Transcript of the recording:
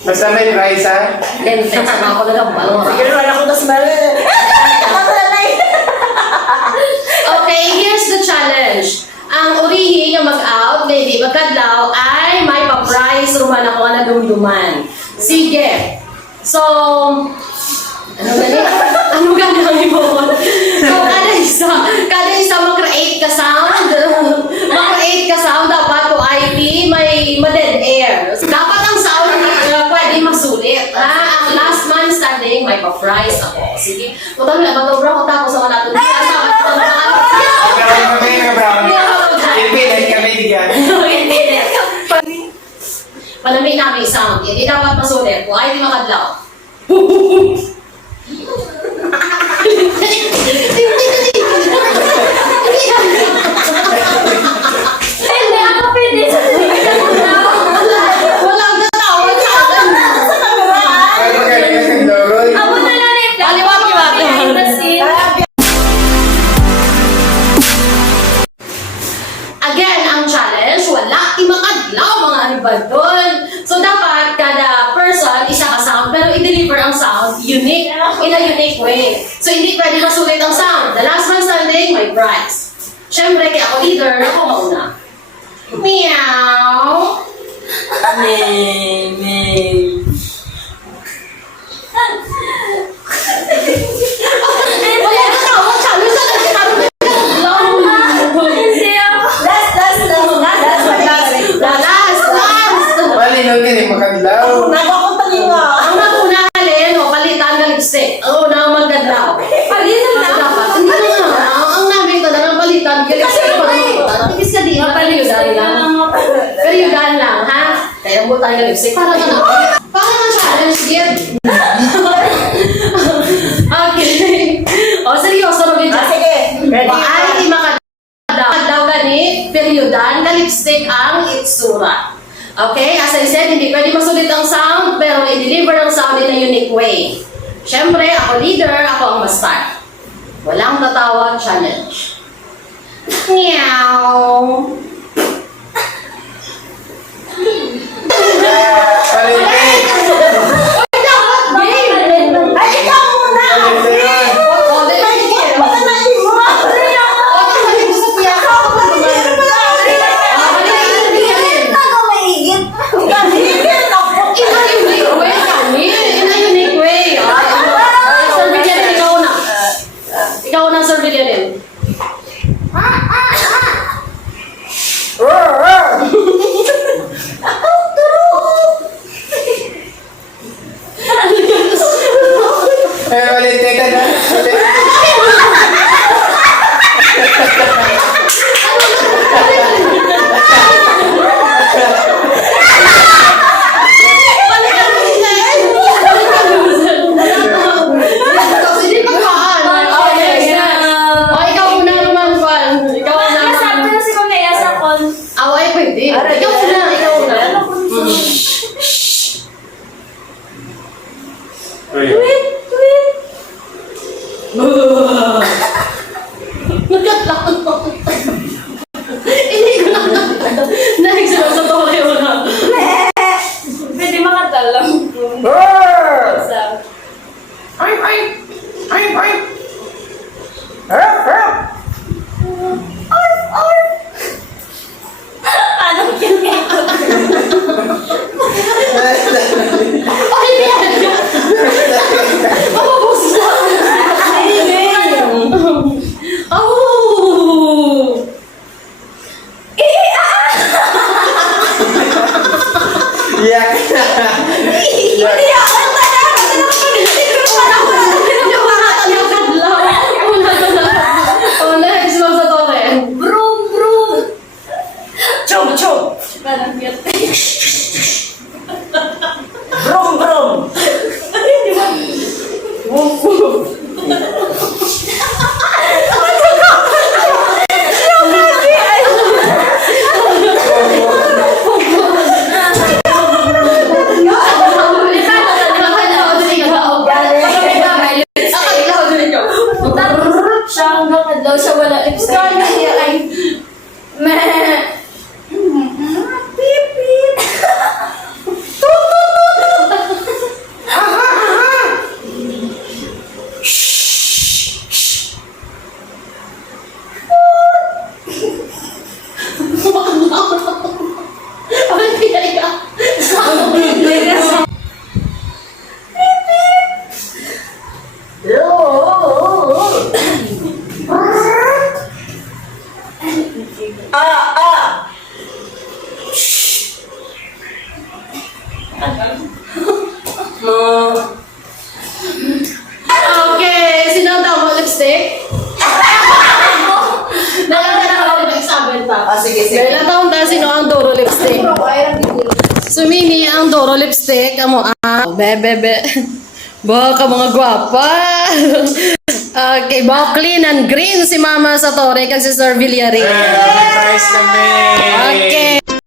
Basta may price, ha? Lente, sama ako na lang ba? Sige naman ako tas mali. Okay, here's the challenge. Ang urihi yung mag-out, maybe magkadlaw, ay may pa-prize ruman ako na dumduman. Sige. So, ano gani mo? So, kada isa mag-create ka sound. Mag-create ka sound, dapat to IT, may ma-dead air. Dapat ang sound pwede masulit. Ha? Ang last man standing, may pa-prize ako. Sige. Total na, mag-obra ko tapos ako natin. Palamig namin sound. Hindi dapat masulit. Kung ay di makadlaw. Hindi ako pwede sa Walang tatawa. Ako na lang yung Again, ang challenge, wala imakadlaw mga iba doon. So, dapat kada person, isa ka sound, pero i-deliver ang sound unique, in a unique way. So, hindi pwede masulit ang sound. The last man standing, may prize. Siyempre, kaya ako leader, ako mauna. Meow! Wala na tawag, challenge na nagkakaroon. Malinaw ka rin makadlaw. Ang matunalin, o palitan ng lipstick. Ang unang magkadlaw. Palitan na dapat. Hindi na. Ang namin ito na ng palitan. Lipstick pa rin. Ibig sabihin, periudan lang. Periudan lang, ha? Kaya butan ng lipstick. Para na. Para na challenge, dear. Okay. O, seryoso na video. Sige. Ready? Ay, makadlaw gani, periudan, na lipstick ang itsura. Okay? As I said, hindi pwede masulit ang sound, pero i-deliver ang sound in a unique way. Siyempre, ako leader, ako ang ma-start. Walang tatawa challenge. Meow! Palit. Ay, ikaw muna! Wala na yung mo! Ulit, teka na. Ulit. Pwede makatalang. Ano yun? Iyak. Parang cute. Brum, brum! Siya hanggang kadlaw siya wala lipstick. Ay, meh. Pipi. Okay, sino ang tama lipstick? Nalagyan ako ng example pa. Sige, sige. Ilang taon na sino ang Doro lipstick? Sumini ang Doro lipstick. Amo bebe. Baka mga gwapa. Okay, baka clean and green si Mama sa Torre kasi Sir Villarin. May prize kami. Okay.